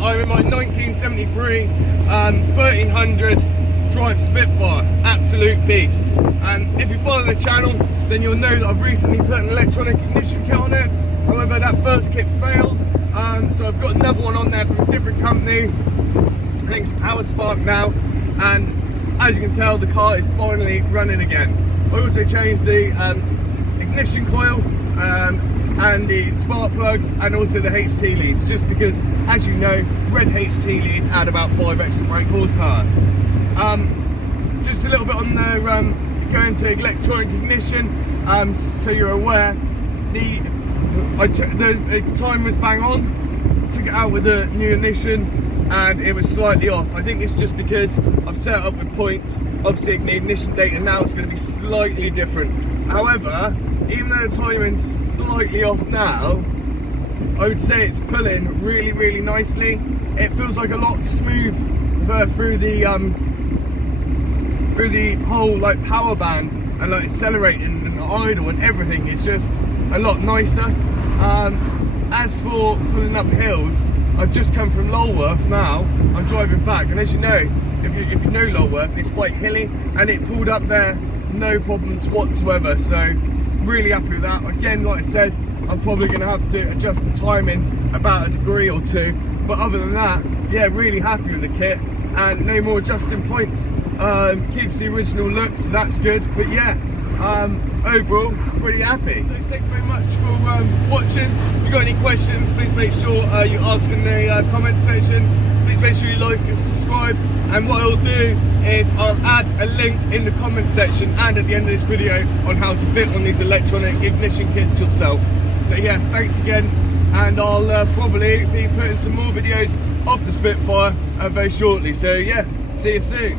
I'm in my 1973 1300 drive Spitfire, absolute beast. And if you follow the channel, then you'll know that I've recently put an electronic ignition kit on it. However, that first kit failed, so I've got another one on there from a different company. I think it's Power Spark now, and as you can tell, the car is finally running again. I also changed the ignition coil and the spark plugs, and also the HT leads, just because, as you know, red HT leads add about 5 extra brake horsepower. Just a little bit on the going to electronic ignition, so you're aware, the time was bang on. Took it out with the new ignition and it was slightly off. I think it's just because I've set it up with points. Obviously the ignition data now is going to be slightly different. However, even though the timing's slightly off now, I would say it's pulling really, really nicely. It feels like a lot smoother through the whole like power band, and like accelerating and idle and everything. It's just a lot nicer. As for pulling up hills, I've just come from Lulworth now. I'm driving back, and as you know, if you know Lulworth, it's quite hilly, and it pulled up there no problems whatsoever. So really happy with that. Again, like I said, I'm probably going to have to adjust the timing about a degree or two, but other than that, yeah, really happy with the kit, and no more adjusting points. Keeps the original look, so that's good. But yeah, overall pretty happy. So thank you very much for watching. If you've got any questions, please make sure you ask in the comment section. Please make sure you like and subscribe, and what I'll do is I'll add a link in the comment section and at the end of this video on how to fit on these electronic ignition kits yourself. So yeah, thanks again, and I'll probably be putting some more videos of the Spitfire very shortly. So yeah, see you soon.